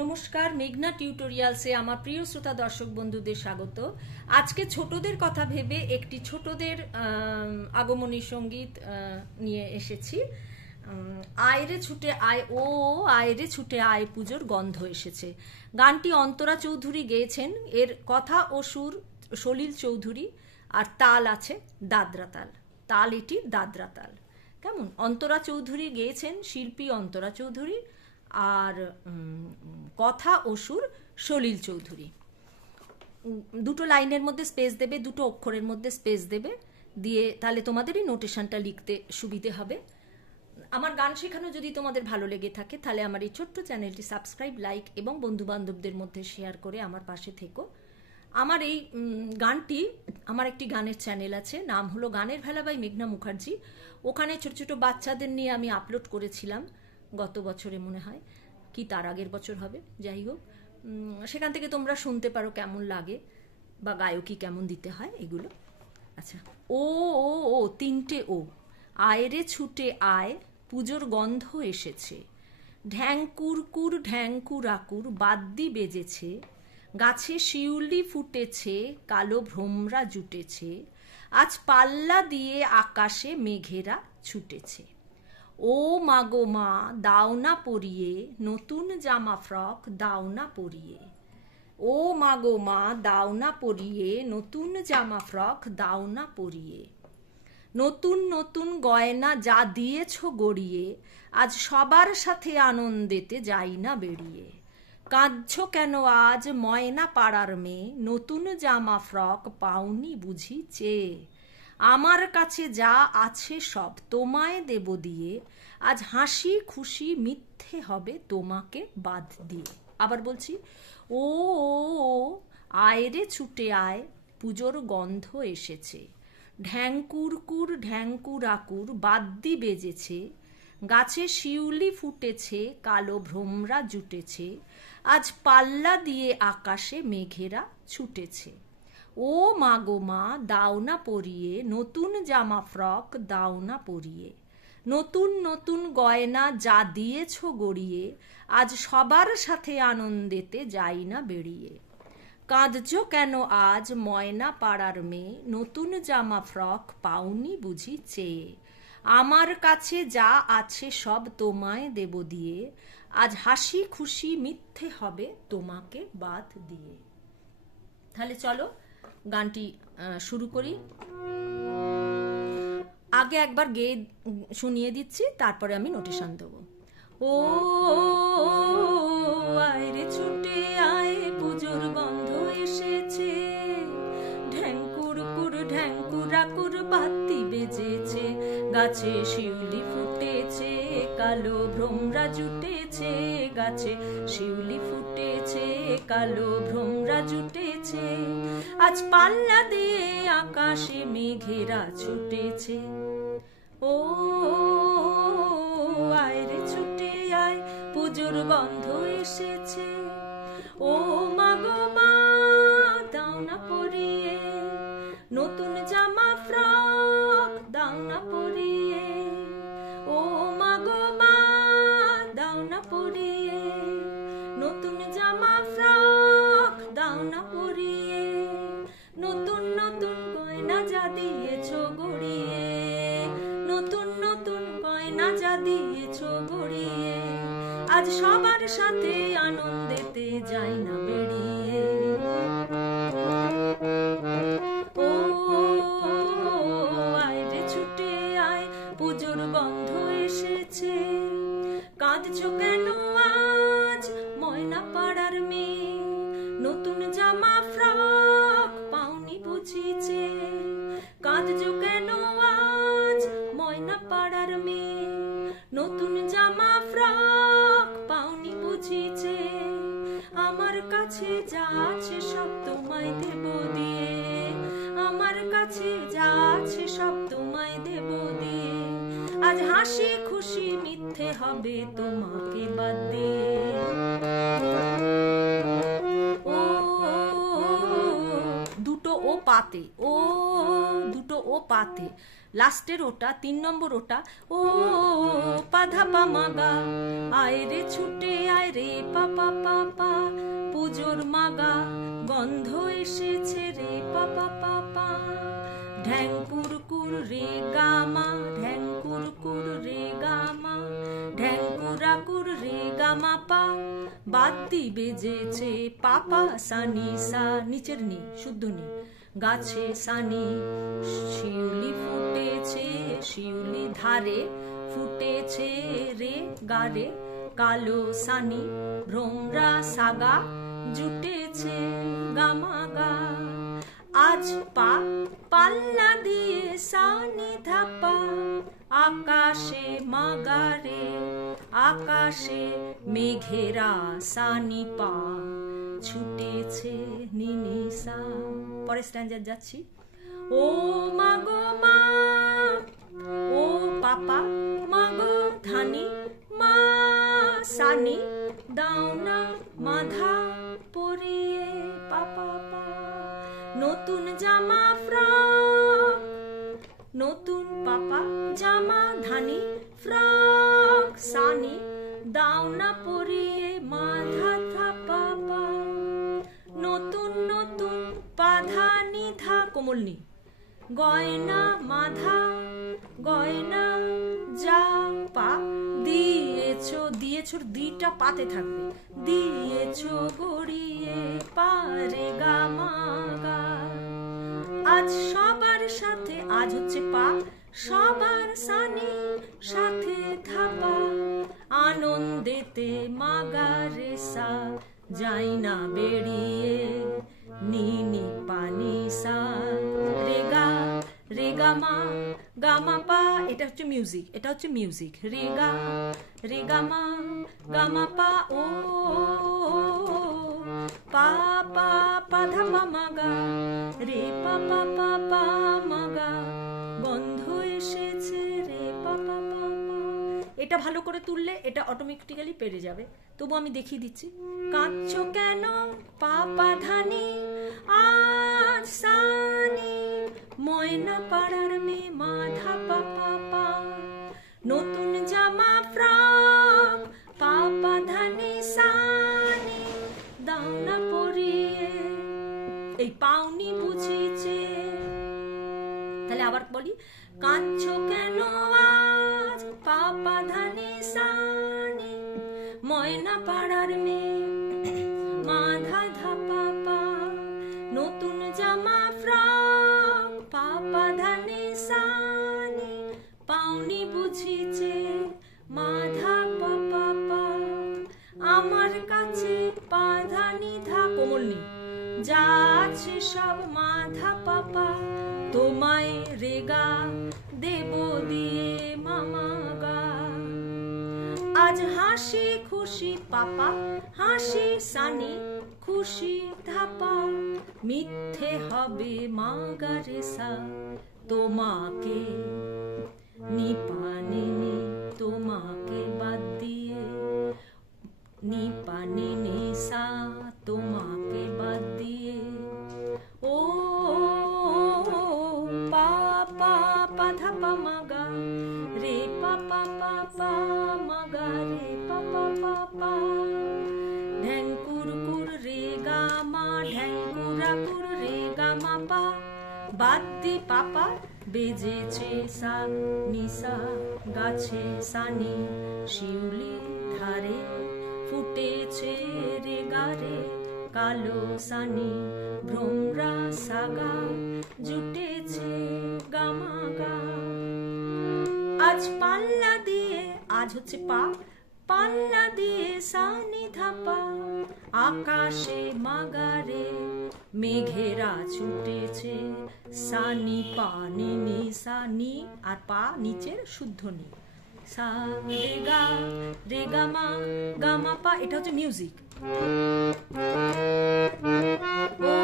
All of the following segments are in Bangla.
নমস্কার, মেঘনা টিউটোরিয়ালসে আমার প্রিয় শ্রোতা দর্শক বন্ধুদের স্বাগত। আজকে ছোটদের কথা ভেবে একটি ছোটদের আগমনী সঙ্গীত নিয়ে এসেছি। আয়রে ছুটে আয় ও আয়রে ছুটে আয় পুজোর গন্ধ এসেছে। গানটি অন্তরা চৌধুরী গেয়েছেন। এর কথা ও সুর সলিল চৌধুরী, আর তাল আছে দাদরা তাল। তাল এটি দাদরা তাল। কেমন? অন্তরা চৌধুরী গেয়েছেন, শিল্পী অন্তরা চৌধুরী, আর কথা ও সুর সলিল চৌধুরী। দুটো লাইনের মধ্যে স্পেস দেবে, দুটো অক্ষরের মধ্যে স্পেস দেবে, দিয়ে তাহলে তোমাদেরই নোটেশনটা লিখতে সুবিধে হবে। আমার গান শেখানো যদি তোমাদের ভালো লেগে থাকে তাহলে আমার এই ছোট্ট চ্যানেলটি সাবস্ক্রাইব, লাইক এবং বন্ধুবান্ধবদের মধ্যে শেয়ার করে আমার পাশে থেকো। আমার এই গানটি, আমার একটি গানের চ্যানেল আছে, নাম হলো গানের ভেলা বাই মেঘনা মুখার্জি। ওখানে ছোট ছোট বাচ্চাদের নিয়ে আমি আপলোড করেছিলাম গত বছরে, মনে হয় কি তার আগের বছর হবে, যাই হোক। সেখান থেকে তোমরা শুনতে পারো কেমন লাগে বা গায়কী কেমন দিতে হয় এগুলো। আচ্ছা, ও ও ও তিনটে ও। আয়রে ছুটে আয় পুজোর গন্ধ এসেছে। ঢ্যাঙ্কুর কুর ঢ্যাঙ্কুর আকুর বাদ্যি বেজেছে। গাছে শিউলি ফুটেছে, কালো ভ্রমরা জুটেছে। আজ পাল্লা দিয়ে আকাশে মেঘেরা ছুটেছে। ও মাগো মা দাও না পরিয়ে, নতুন জামা ফ্রক দাও না পরিয়ে। ও মাগো মা দাও না পরিয়ে, নতুন জামা ফ্রক দাও না পরিয়ে। নতুন নতুন গয়না যা দিয়েছ গড়িয়ে, আজ সবার সাথে আনন্দেতে যাই না বেরিয়ে। কাঁদছ কেন আজ ময়না পাড়ার মেয়ে, নতুন জামা ফ্রক পাওনি বুঝি চেয়ে। আমার কাছে যা আছে সব তোমায় দেব দিয়ে, আজ হাসি খুশি মিথ্যে হবে তোমাকে বাদ দিয়ে। আবার বলছি, ও আয়রে ছুটে আয় পুজোর গন্ধ এসেছে। ঢ্যাঙ্কুরকুর ঢ্যাঙ্কুর আকুর বাদ্যি বেজেছে। গাছে শিউলি ফুটেছে, কালো ভ্রমরা জুটেছে। আজ পাল্লা দিয়ে আকাশে মেঘেরা ছুটেছে। ও মাগো মা দাও না পরিয়ে, নতুন জামা ফ্রক দাও না পরিয়ে। নতুন নতুন গয়না যা দিয়েছ গড়িয়ে, আজ সবার সাথে আনন্দেতে যাই না বেরিয়ে। কাঁদছ কেন আজ ময়না পাড়ার মেয়ে, নতুন জামা ফ্রক পাওনি বুঝি চেয়ে। আমার কাছে যা আছে সব তোমায় দেব দিয়ে, আজ হাসি খুশি মিথ্যে হবে তোমাকে বাদ দিয়ে। তাহলে চলো গানটি শুরু করি। আগে একবার গেয়ে শুনিয়ে দিচ্ছি, তারপরে আমি নোটেশন দেবো। ও আয়রে ছুটে আয় পুজোর গন্ধ এসেছে। ঢ্যাঙ্কুর কুর ঢ্যাঙ্কুর আকুর বাদ্যি বেজেছে। গাছে শিউলি ফুটেছে, কালো ভ্রমরা জুটেছে। গাছে শিউলি ফুটেছে, কালো ভ্রমরা জুটেছে। আজ পাল্লা দিয়ে আকাশে মেঘেরা ছুটেছে। ও আয়রে ছুটে আয় পুজোর গন্ধ এসেছে। ও মাগো মা দাও না পরিয়ে, নতুন জামা ফ্রক দাও না পরিয়ে। ও মাগো মা দাও না পরিয়ে, নতুন জামা ফ্রক দাও না পরিয়ে। নতুন নতুন গয়না যা দিয়েছ গড়িয়ে, নতুন নতুন গয়না যা দিয়েছ গড়িয়ে। আজ সবার সাথে আনন্দেতে যাই না বেরিয়ে। ও আয়রে ছুটে আয় পুজোর গন্ধ এসেছে। কাঁদছ কেন আজ ময়না পাড়ার মেয়ে, নতুন জামা ফ্রক পাওনি বুঝিছে। কাঁদছ কেন আজ ময়না পাড়ার মেয়ে, নতুন জামা ফ্রক পাওনি বুঝিছে। আমার কাছে যা আছে সব তোমায় দেব দিয়ে, আমার কাছে যা আছে সব তোমায় দেব দিয়ে। আজ হাসি খুশি মিথ্যে হবে তোমাকে বাদ দিয়ে। ও দুটো ও পাতে, ও দুটো ও পাতে। লাস্টের ওটা 3 নম্বর ওটা, ও পাধা পা মাগা, আয় রে ছুটে আয় রে পাপা পাপা, পুজোর মাগা গন্ধ এসেছে রে পাপা পাপা, ঢ্যাং কুরকুর রে গামা, ঢ্যাং কুরকুর রে গামা, ঢ্যাং কুরাকুর রে গামা পা, বাদ্যি বেজেছে পাপা সানি সা, নিচের নি শুদ্ধ নি, গাছে সানি, শিউলি ফুটেছে, শিউলি ধারে ফুটেছে রে গারে, কালো সানি, ভ্রমরা সাগা জুটেছে গামাগা, আজ পা পাল্লা দিয়ে সানি ধাপা, আকাশে মাগারে, আকাশে মেঘেরা সানি পা, ছুটেছে নিনিসা। পরে স্ট্যান্ডার যাচ্ছি, ও মাগো মা, ও পাপা মাগো ধানি, মা সানি দাও না মাধা পরিয়ে পাপা পা, নতুন জামা ফ্রক, নতুন পাপা জামা ধানি, ফ্রক সানি দাও না পরিয়ে মাধা থা পাপা, নতুন নতুন পাধা নিধা কোমল নি, গয়না মাধা, গয়না যা পা, দিয়েছো, দিয়েছোর দিটা পাতে থাকবে, দিয়েছো গড়িয়ে পারে গামাগা, আজ সবার সাথে, আজ হচ্ছে পা, সবার সানি সাথে ধাপা, আনন্দেতে মাগারে সা, যাই না বেরিয়ে নিনি পানি সা, রেগা রেগা মা গামা পা, এটা হচ্ছে মিউজিক, এটা হচ্ছে মিউজিক, রেগা রেগা মা গামা পা, ও পা পা পাধা পা মাগা, রে পা পা পা পা মাগা, গন্ধ এসেছে রে পা পা পা পা। এটা ভালো করে তুললে এটা অটোমেটিক্যালি পেরে যাবে, তবু আমি দেখিয়ে দিচ্ছি। কাঁদছো কেন পাপা ধানি, আজ সানি, ময়না পাড়ার মেয়ে মাধা পাপা পা, নতুন জামা ফ্রক পাপা ধানি সানি দাও না পরিয়ে, এই পাওনি বুঝিছে। তাহলে আবার বলি, কাঁদছো কেন আজ পাপা ধানি সানি, ময়না পাড়ার মেয়ে মাধা ধা পাপা, নতুন জামা ফ্রক পাপা ধানি সানি, পাওনি বুঝিছে মাধা পাপা পা, আমার কাছে পাধা নিধা কোমল নি, যা আছে সব মাধা পাপা, তোমায় রেগা দেব দিয়ে মামা গা, আজ হাসি খুশি পাপা, হাসি সানি খুশি ধাপা, মিথ্যে হবে মাগারে সা, তোমাকে নিপানিনি, তোমাকে বাদ দিয়ে, নিপানিনি সা, তোমাকে বাদ দিয়ে, ও পাপা পাধা পা মাগা, রে পাপা পাপা মাগা, রে পাপা পাপা, ঢ্যাং কুরকুর রে গামা, ঢ্যাং কুরাকুর রে গামা পা, বাদ্যি পাপা বেজেছে সা নিসা, গাছে সানি, শিউলি ধারে ফুটেছে রে গারে, কালো সানি, ভ্রমরা সাগা জুটেছে গামাগা, আজ পাল্লা দিয়ে, আজ হচ্ছে পা, পাল্লা দিয়ে সানি ধাপা, আকাশে মাগারে মেঘেরা ছুটেছে, সানি পা নিনি সানি, আর পা নিচের শুদ্ধ নি, সা রেগা রেগা মা গামা পা, এটা হচ্ছে মিউজিক। ও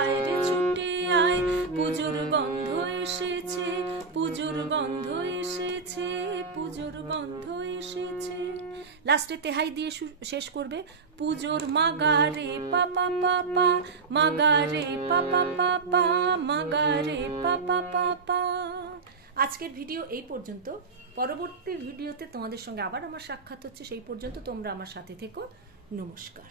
আয় রে ছুটে আয়, পুজোর গন্ধ এসেছে, পুজোর গন্ধ এসেছে, পুজোর গন্ধ এসেছে। লাস্টে তেহাই দিয়ে শেষ করবে। পুজোর মাগা রে পা পা পা পা, মাগা রে পা পা পা পা, মাগা রে পা পা পা পা। আজকের ভিডিও এই পর্যন্ত। পরবর্তী ভিডিওতে তোমাদের সঙ্গে আবার আমার সাক্ষাৎ হচ্ছে, সেই পর্যন্ত তোমরা আমার সাথে থেকো। নমস্কার।